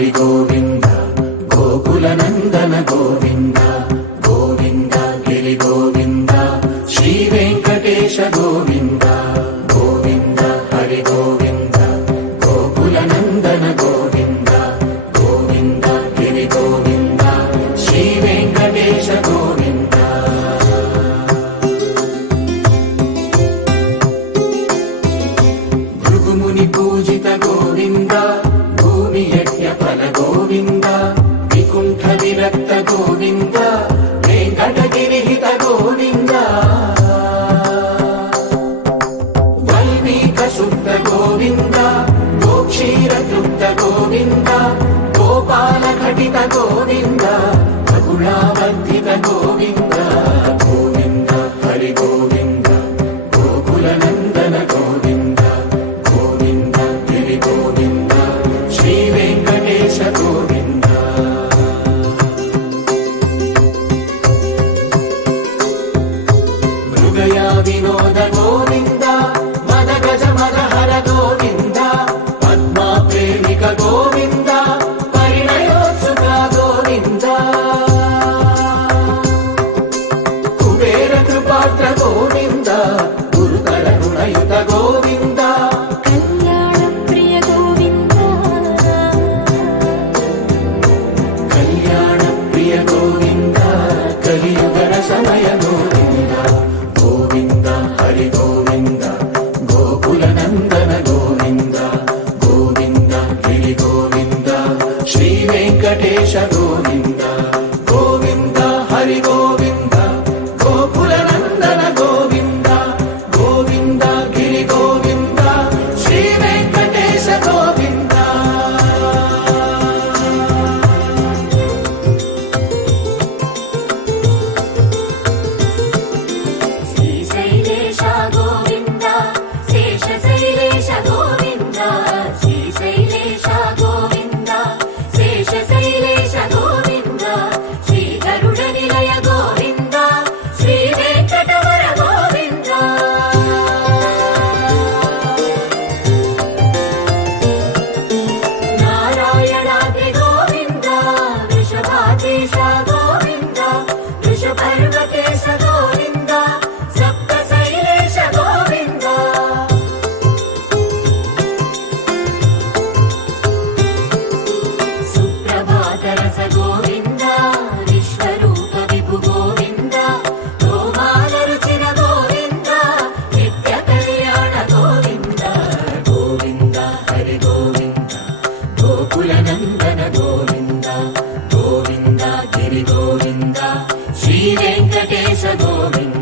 హరి గోవింద గోకుల నందన గోవింద గోవింద గిరి గోవింద శ్రీ వెంకటేశ గోవింద గోవింద హరి గోవింద గోకుల నందన గోవింద గోవింద గిరి గోవింద శ్రీ వెంకటేశ గోవింద. భృగుముని పూజిత గోవింద భూమి యజ్ఞ ఫల గోవింద వికుంఠ విరక్త గోవింద వెంకటగిరిహిత గోవింద వైదిక శుద్ధ గోవింద గోక్షీర తృప్త గోవింద గోపాల ఘటిత గోవింద బహుళావర్ధిత గోవింద గోవింద హరి గోవింద గోకుల నందన గోవింద గోవింద గిరి గోవింద శ్రీ వెంకటేశ గోవింద. మృగయా వినోద గోవింద మద గజ మద హర గోవింద పద్మా ప్రేమిక గోవింద పరిణయోత్సుక గోవింద కుబేర కృపాత్ర గోవింద గురుతర రుణయుత గోవింద కళ్యాణ ప్రియ గోవింద కళ్యాణ ప్రియ గోవింద కలియుగర సమయ గోవింద గోవింద హరి గోవింద గోకుల నందన గోవింద గోవింద గిరి గోవింద శ్రీ వెంకటేశ గోవింద గోవింద హరి గోవింద గోకుల నందన గోవింద గోవింద గిరి గోవింద శ్రీ వెంకటేశ గోవింద. శ్రీశైలేశ గోవింద శేషశైలేశ గోవింద శ్రీశైలేశ గోవింద శేషశైలేశ గోవింద శ్రీ గరుడ నిలయ గోవింద శ్రీ వెంకటవర గోవింద నారాయణాద్రి గోవింద వృషభాదేశ గోవింద వృషపర్వతేశ గోవింద సప్తశైలేశ గోవింద సుప్రభాతరస గోవింద విశ్వరూప విభు గోవింద గోమాల రుచిర గోవింద నిత్య కళ్యాణ గోవింద గోవింద హరి గోవింద గోకుల నందన గోవింద గోవింద గిరి గోవింద శ్రీ వెంకటేశ గోవింద